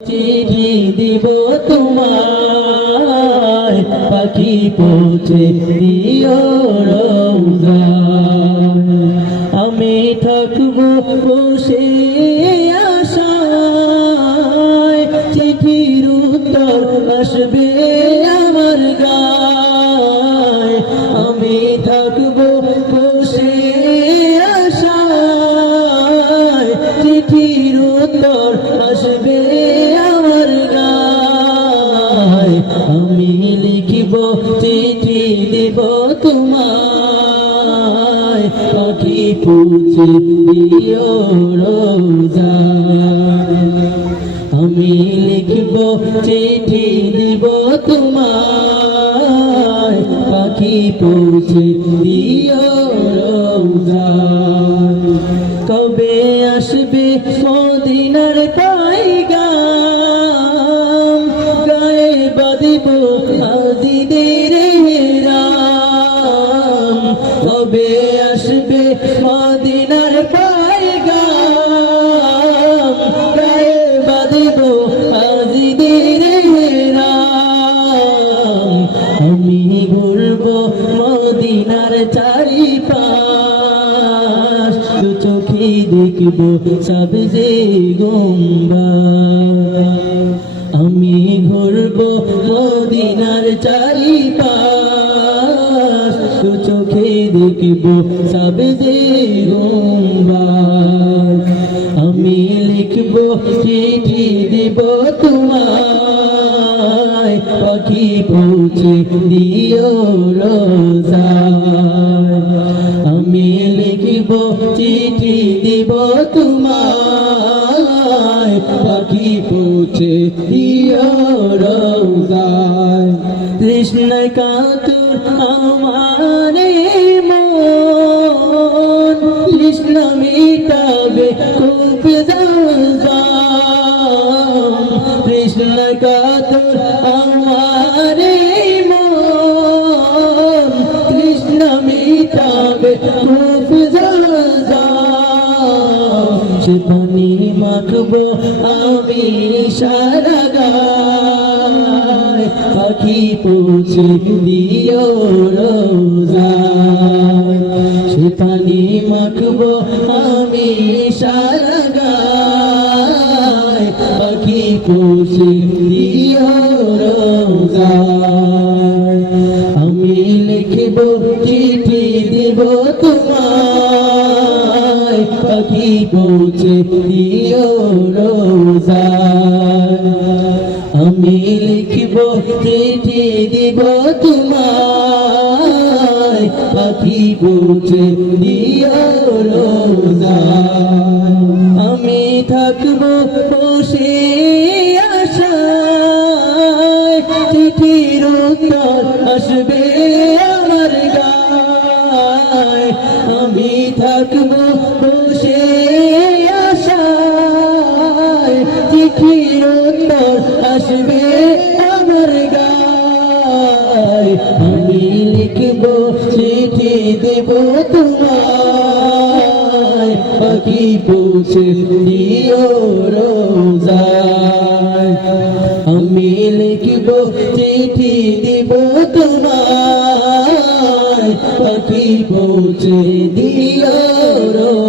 চিঠি দিব তোমায়, পাখি পৌঁছে দিও রওজায়। আমি থাকবো বসে আশায়, চিঠির উত্তর আসবে আমার গায়। আমি থাকবো বসে আশায়, চিঠির উত্তর আসবে আমার গায়। আমি লিখিব চিঠি দিব তোমায়, পাখি পৌঁছে দিও রওজায়। আমি লিখিব চিঠি দিব তোমায়, পাখি পৌঁছে দিও রওজায়। কবে আসবে মদিনার পয়গাম, গায়ে বাঁধিব হাজিদের রাম। কবে আসবে মদিনার পয়গাম, গায়ে বাঁধিব হাজিদের রাম। আমি ঘুরব মদিনার চারিপাশ, দু চোখে দেখব সবজে গুম্বাদ। আমি ঘুরব মদিনার চারিপাশ, দু চোখে দেখব সবজে গুম্বাদ। আমি লিখব চিঠি দিব তোমায়, পাখি পৌঁছে দিও রওজায়। আমি লিখব চিঠি দিব তোমায়, পাখি পৌঁছে দিও রওজায়। তৃষ্ণায় কাতুর আমার মন, তৃষ্ণা মিটাবে খুব জলজাম। তৃষ্ণায় কাতুর আমার মন, তৃষ্ণা মিটাবে খুব জলজাম। সে পানি মাখবো আমি সারা গায়, পাখি পৌঁছে দিও রওজায়। সে পানি মাখবো আমি সারা গায়, পাখি পৌঁছে দিও রওজায়। আমি লিখব চিঠি দিব তোমায়, পাখি পৌঁছে দিও রওজায়। আমি লিখব চিঠি দিব তোমায়, পাখি পৌঁছে দিও রওজায়। আমি থাকবো বসে আশায়, চিঠির উত্তর আসবে আমার গায়। আমি থাকবো বসে আশায়, চিঠির উত্তর আসবে আমার গায়। আমি লিখব চিঠি দেব তোমায়, পাখি পৌঁছে দিও রওজায়। আমি লিখব চিঠি দেব তোমায়, পাখি পৌঁছে দিও রওজায়।